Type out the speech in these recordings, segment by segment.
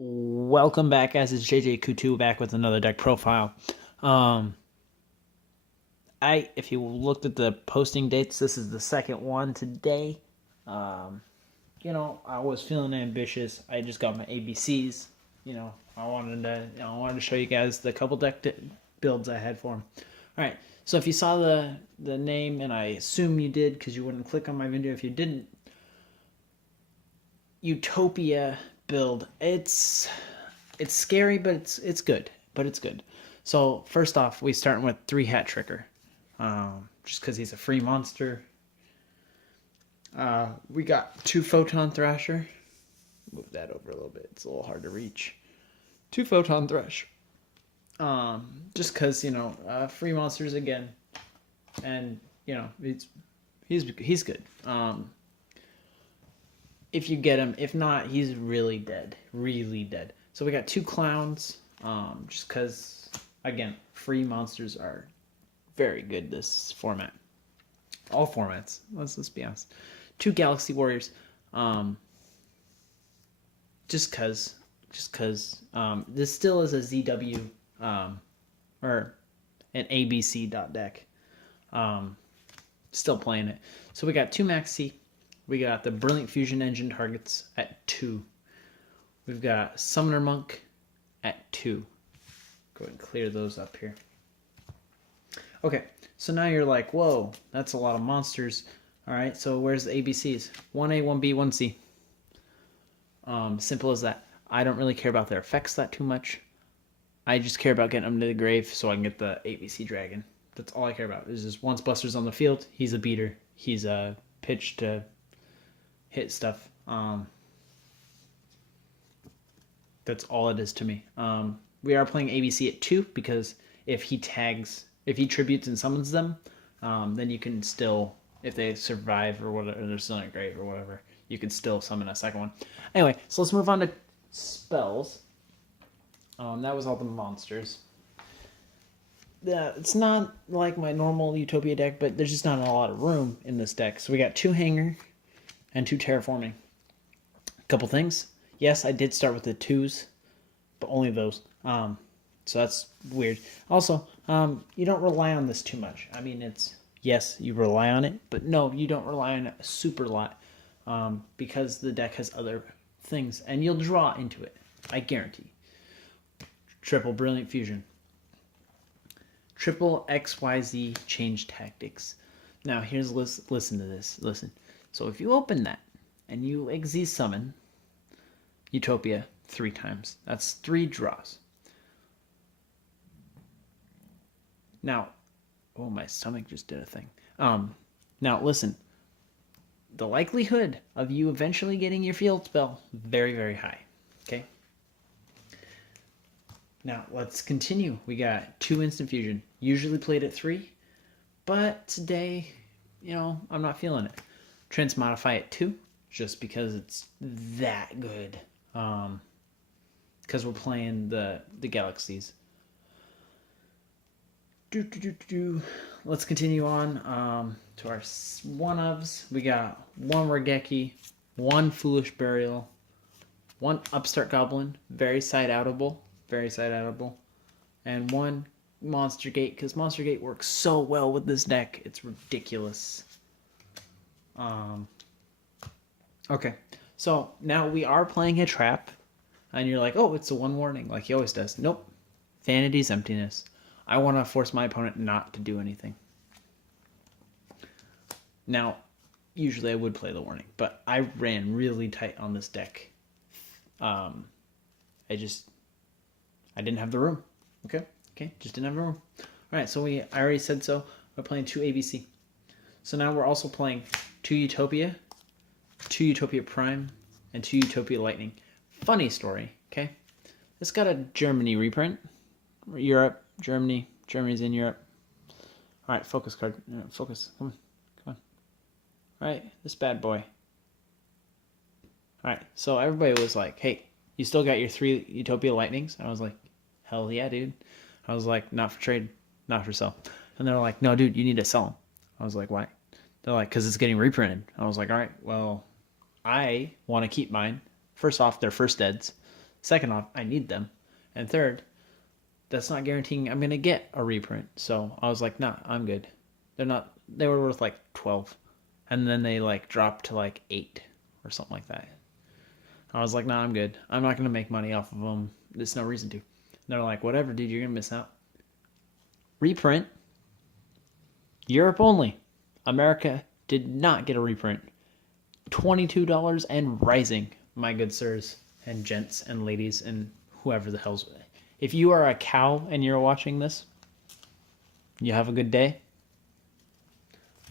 Welcome back, guys. It's JJ Kutu back with another deck profile. Um, if you looked at the posting dates, this is the second one today. Um, I was feeling ambitious. I just got my ABCs. I wanted to show you guys the couple builds I had for them. All right. So if you saw the name, and I assume you did because you wouldn't click on my video if you didn't. Utopia build. It's scary, but it's good. But it's good. So first off, we starting with 3 Hat Tricker, just because he's a free monster. We got 2 Photon Thrasher. Move that over a little bit. It's a little hard to reach. 2 Photon Thrash. Just because free monsters again, and he's good. If you get him, if not, he's really dead, really dead. So we got 2 Clowns. Just because, again, free monsters are very good this format. All formats. Let's be honest. 2 Galaxy Warriors. Just cause this still is a ZW or an ABC deck. Still playing it. So we got 2 Maxi. We got the Brilliant Fusion Engine targets at 2. We've got Summoner Monk at 2. Go ahead and clear those up here. Okay, so now you're like, whoa, that's a lot of monsters. All right, so where's the ABCs? 1A, 1B, 1C. Simple as that. I don't really care about their effects that too much. I just care about getting them to the grave so I can get the ABC Dragon. That's all I care about. Is just once Buster's on the field, he's a beater. He's a pitch to hit stuff. That's all it is to me. We are playing ABC at 2 because if he tributes and summons them, then you can still, if they survive or whatever, they're still in a grave or whatever, you can still summon a second one. Anyway, so let's move on to spells. That was all the monsters. It's not like my normal Utopia deck, but there's just not a lot of room in this deck. So we got 2 Hanger and 2 Terraforming. A couple things. Yes, I did start with the 2s, but only those. So that's weird. Also, you don't rely on this too much. I mean, yes, you rely on it, but no, you don't rely on it a super lot, because the deck has other things, and you'll draw into it. I guarantee. Triple Brilliant Fusion. Triple XYZ change tactics. Now, listen to this. Listen. So if you open that and you Xyz summon Utopia 3 times, that's 3 draws. Now, oh, my stomach just did a thing. Now listen. The likelihood of you eventually getting your field spell, very, very high. Okay? Now, let's continue. We got 2 Instant Fusion. Usually played at 3, but today, I'm not feeling it. Transmodify at 2, just because it's that good. Because we're playing the Galaxies. Let's continue on to our one-ofs. We got 1 Regeki, 1 Foolish Burial, 1 Upstart Goblin, very side-outable, and 1 Monster Gate, because Monster Gate works so well with this deck. It's ridiculous. Okay, so now we are playing a trap, and you're like, oh, it's a 1 warning, like he always does. Nope. Vanity's Emptiness. I want to force my opponent not to do anything. Now, usually I would play the warning, but I ran really tight on this deck. I didn't have the room. Okay, just didn't have the room. All right, so I already said so. We're playing 2 ABC. So now we're also playing 2 Utopia, 2 Utopia Prime, and 2 Utopia Lightning. Funny story, okay? This got a Germany reprint. Europe, Germany's in Europe. All right, focus card. Focus. Come on. All right, this bad boy. All right, so everybody was like, hey, you still got your 3 Utopia Lightnings? I was like, hell yeah, dude. I was like, not for trade, not for sell. And they're like, no, dude, you need to sell them. I was like, why? They're like, because it's getting reprinted. I was like, all right, well, I want to keep mine. First off, they're first deads. Second off, I need them. And third, that's not guaranteeing I'm going to get a reprint. So I was like, nah, I'm good. They were worth like 12. And then they like dropped to like 8 or something like that. I was like, nah, I'm good. I'm not going to make money off of them. There's no reason to. And they're like, whatever, dude, you're going to miss out. Reprint. Europe only. America did not get a reprint. $22 and rising, my good sirs and gents and ladies and whoever the hell's. If you are a cow and you're watching this, you have a good day.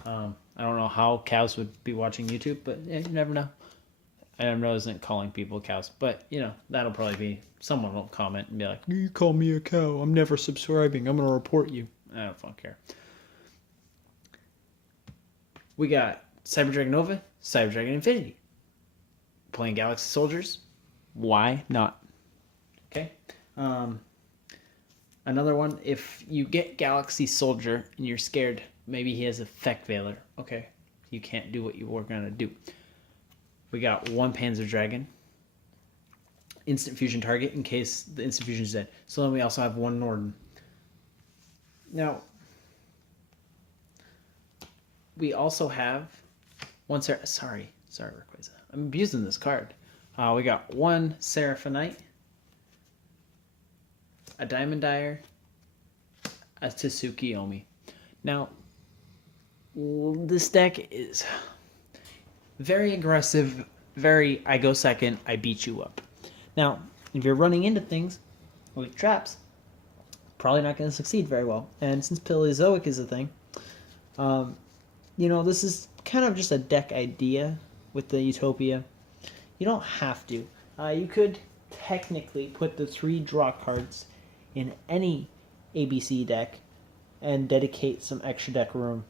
I don't know how cows would be watching YouTube, but yeah, you never know. I wasn't calling people cows, but that'll probably be someone will comment and be like, "You call me a cow? I'm never subscribing. I'm gonna report you." I don't fucking care. We got Cyber Dragon Nova, Cyber Dragon Infinity. Playing Galaxy Soldiers. Why not? Okay. Another one, if you get Galaxy Soldier and you're scared, maybe he has Effect Veiler. Okay. You can't do what you were going to do. We got one Panzer Dragon. Instant Fusion target in case the Instant Fusion is dead. So then we also have one Norden. Now, we also have one sorry, Rayquaza. I'm abusing this card. We got one Seraphonite, a Diamond Dyer, a Tsukuyomi. Now, this deck is very aggressive, very I go second, I beat you up. Now, if you're running into things with traps, probably not going to succeed very well. And since Paleozoic is a thing, this is kind of just a deck idea with the Utopia. You don't have to. You could technically put the 3 draw cards in any ABC deck and dedicate some extra deck room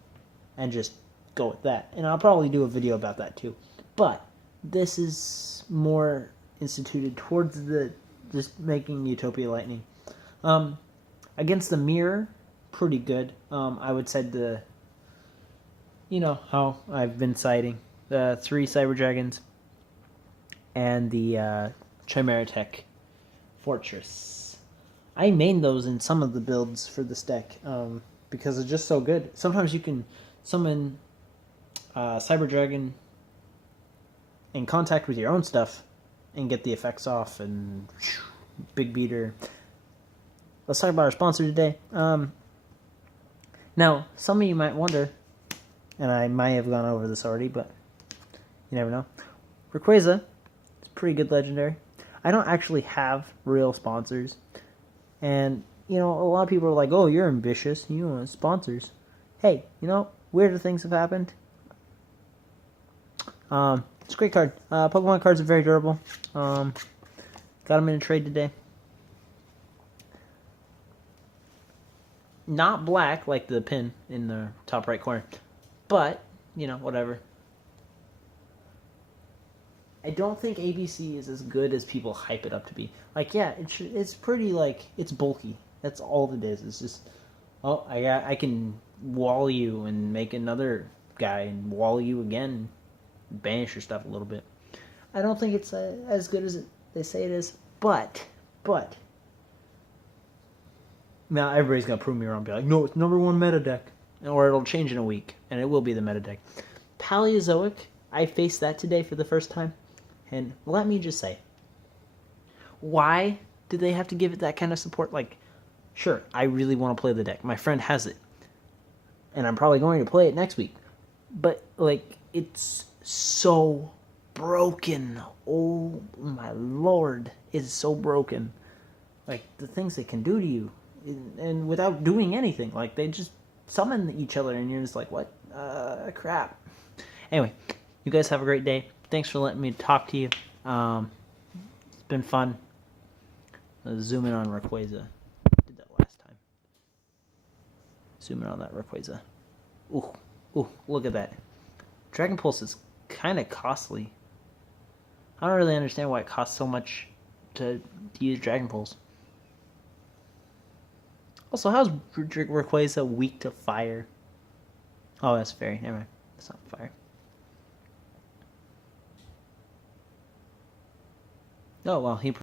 and just go with that. And I'll probably do a video about that too. But this is more instituted towards the just making Utopia Lightning. Against the mirror, pretty good. I would say how I've been citing the 3 Cyber Dragons and the Chimera Tech Fortress. I main those in some of the builds for this deck because it's just so good. Sometimes you can summon Cyber Dragon in contact with your own stuff and get the effects off and big beater. Let's talk about our sponsor today. Now, some of you might wonder, and I might have gone over this already, but you never know. Rayquaza is pretty good legendary. I don't actually have real sponsors. And, a lot of people are like, oh, you're ambitious. You want sponsors. Hey, weirder things have happened. It's a great card. Pokemon cards are very durable. Got them in a trade today. Not black like the pin in the top right corner. But, whatever. I don't think ABC is as good as people hype it up to be. Like, yeah, it's pretty, it's bulky. That's all it is. It's just, I can wall you and make another guy and wall you again and banish your stuff a little bit. I don't think it's as good as they say it is, but, now everybody's going to prove me wrong and be like, no, it's #1 meta deck. Or it'll change in a week, and it will be the meta deck. Paleozoic, I faced that today for the first time. And let me just say, why did they have to give it that kind of support? Sure, I really want to play the deck. My friend has it. And I'm probably going to play it next week. But, it's so broken. Oh, my lord. It's so broken. The things they can do to you. And without doing anything. They just summon each other, and you're just like, what? Crap. Anyway, you guys have a great day. Thanks for letting me talk to you. It's been fun. Let's zoom in on Rayquaza. Did that last time. Zoom in on that Rayquaza. Ooh, look at that. Dragon Pulse is kind of costly. I don't really understand why it costs so much to use Dragon Pulse. Also, how's Rayquaza weak to fire? Oh, that's fairy. Never mind. That's not fire. Oh, well, he